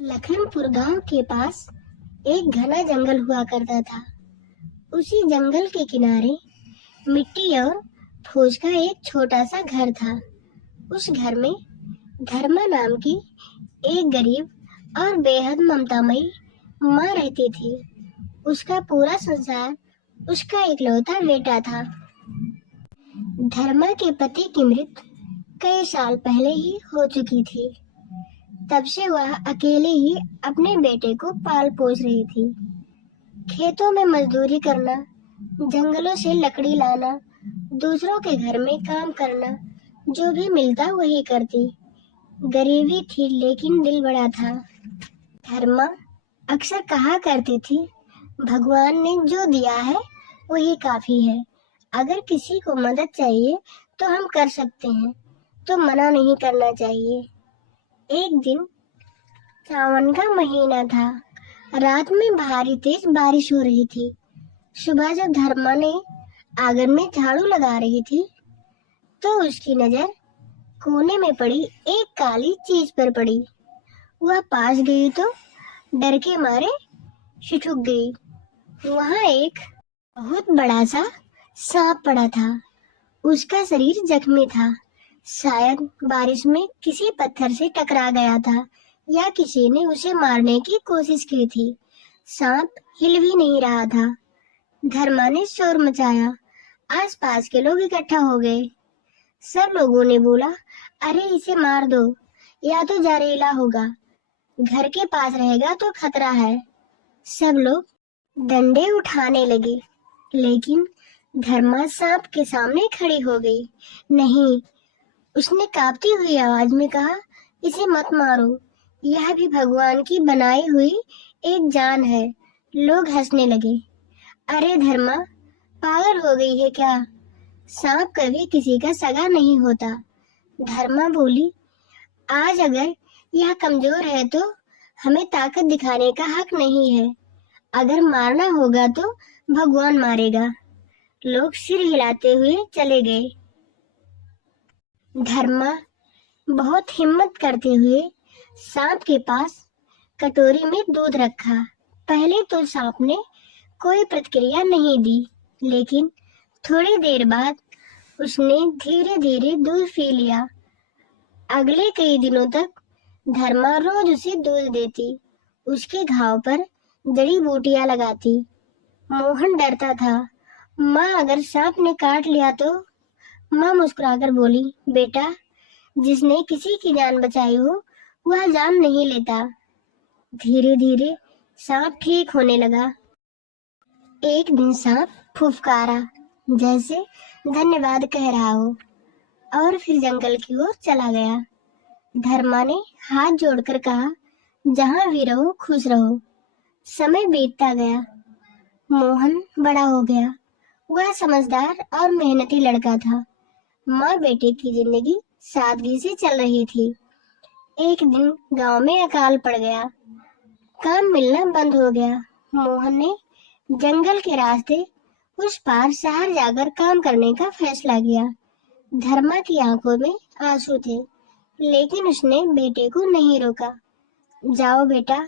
लखनपुर गांव के पास एक घना जंगल हुआ करता था। उसी जंगल के किनारे मिट्टी और फूस का एक छोटा सा घर था। उस घर में धर्मा नाम की एक गरीब और बेहद ममतामयी माँ रहती थी। उसका पूरा संसार उसका इकलौता बेटा था। धर्मा के पति की मृत्यु कई साल पहले ही हो चुकी थी। तब से वह अकेले ही अपने बेटे को पाल पोस रही थी। खेतों में मजदूरी करना, जंगलों से लकड़ी लाना, दूसरों के घर में काम करना, जो भी मिलता वही करती। गरीबी थी लेकिन दिल बड़ा था। धर्मा अक्सर कहा करती थी, भगवान ने जो दिया है वही काफी है। अगर किसी को मदद चाहिए तो हम कर सकते हैं, तो मना नहीं करना चाहिए। एक दिन सावन का महीना था। रात में भारी तेज बारिश हो रही थी। सुबह जब धर्मा ने आंगन में झाड़ू लगा रही थी तो उसकी नजर कोने में पड़ी एक काली चीज पर पड़ी। वह पास गई तो डर के मारे ठिठुक गई। वहां एक बहुत बड़ा सा सांप पड़ा था। उसका शरीर जख्मी था। शायद बारिश में किसी पत्थर से टकरा गया था या किसी ने उसे मारने की कोशिश की थी। सांप हिल भी नहीं रहा था। धर्मा ने शोर मचाया। आसपास के लोग इकट्ठा हो गए। सब लोगों ने बोला, अरे इसे मार दो या तो जहरीला होगा, घर के पास रहेगा तो खतरा है। सब लोग डंडे उठाने लगे, लेकिन धर्मा सांप के सामने खड़ी हो गई। नहीं, उसने कांपती हुई आवाज में कहा, इसे मत मारो, यह भी भगवान की बनाई हुई एक जान है। लोग हंसने लगे। अरे धर्मा, पागल हो गई है क्या? सांप कभी किसी का सगा नहीं होता। धर्मा बोली, आज अगर यह कमजोर है तो हमें ताकत दिखाने का हक नहीं है। अगर मारना होगा तो भगवान मारेगा। लोग सिर हिलाते हुए चले गए। धर्मा बहुत हिम्मत करते हुए सांप के पास कटोरी में दूध रखा। पहले तो सांप ने कोई प्रतिक्रिया नहीं दी, लेकिन थोड़ी देर बाद उसने धीरे धीरे दूध पी लिया। अगले कई दिनों तक धर्मा रोज उसे दूध देती, उसके घाव पर जड़ी बूटियां लगाती। मोहन डरता था, माँ अगर सांप ने काट लिया तो? माँ मुस्कुराकर बोली, बेटा, जिसने किसी की जान बचाई हो वह जान नहीं लेता। धीरे धीरे सांप ठीक होने लगा। एक दिन सांप फुफकारा, जैसे धन्यवाद कह रहा हो, और फिर जंगल की ओर चला गया। धर्मा ने हाथ जोड़कर कहा, जहाँ भी रहो खुश रहो। समय बीतता गया। मोहन बड़ा हो गया। वह समझदार और मेहनती लड़का था। माँ बेटे की जिंदगी सादगी से चल रही थी। एक दिन गांव में अकाल पड़ गया। काम मिलना बंद हो गया। मोहन ने जंगल के रास्ते उस पार शहर जाकर काम करने का फैसला किया। धर्मा की आंखों में आंसू थे, लेकिन उसने बेटे को नहीं रोका। जाओ बेटा,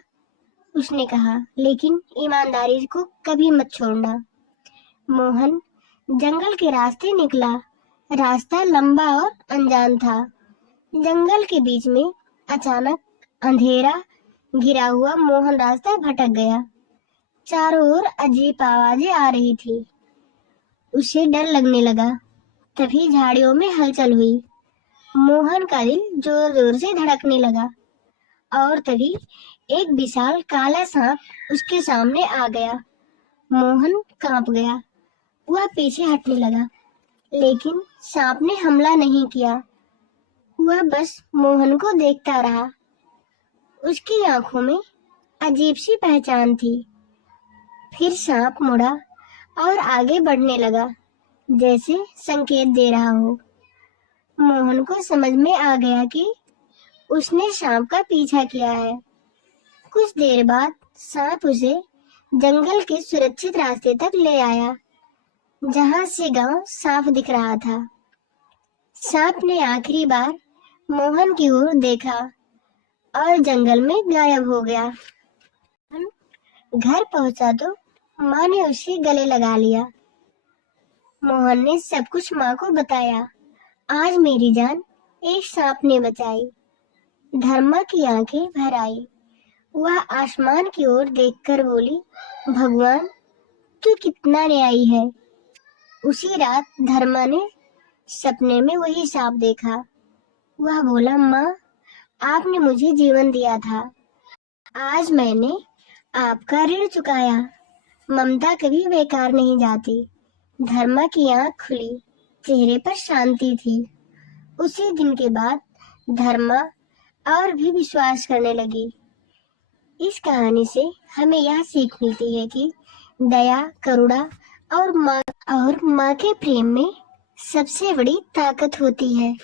उसने कहा, लेकिन ईमानदारी को कभी मत छोड़ना। मोहन जंगल के रास्ते निकला। रास्ता लंबा और अनजान था। जंगल के बीच में अचानक अंधेरा घिरा हुआ मोहन रास्ता भटक गया। चारों ओर अजीब आवाजें आ रही थी। उसे डर लगने लगा। तभी झाड़ियों में हलचल हुई। मोहन का दिल जोर जोर से धड़कने लगा, और तभी एक विशाल काला सांप उसके सामने आ गया। मोहन कांप गया। वह पीछे हटने लगा, लेकिन सांप ने हमला नहीं किया। वह बस मोहन को देखता रहा। उसकी आंखों में अजीब सी पहचान थी। फिर सांप मुड़ा और आगे बढ़ने लगा, जैसे संकेत दे रहा हो। मोहन को समझ में आ गया कि उसने सांप का पीछा किया है। कुछ देर बाद सांप उसे जंगल के सुरक्षित रास्ते तक ले आया, जहां से गांव साफ दिख रहा था। सांप ने आखिरी बार मोहन की ओर देखा। और जंगल में गायब हो गया। घर पहुंचा तो माँ ने उसे गले लगा लिया। मोहन ने सब कुछ माँ को बताया। आज मेरी जान एक सांप ने बचाई। धर्मा की आंखें भर आई। वह आसमान की ओर देखकर बोली, भगवान तू कितना न्यायी है। उसी रात धर्मा ने सपने में वही सांप देखा। वह बोला, माँ आपने मुझे जीवन दिया था, आज मैंने आपका ऋण चुकाया। ममता कभी बेकार नहीं जाती। धर्मा की आंख खुली, चेहरे पर शांति थी। उसी दिन के बाद धर्मा और भी विश्वास करने लगी। इस कहानी से हमें यह सीख मिलती है कि दया, करुणा और माँ के प्रेम में सबसे बड़ी ताकत होती है।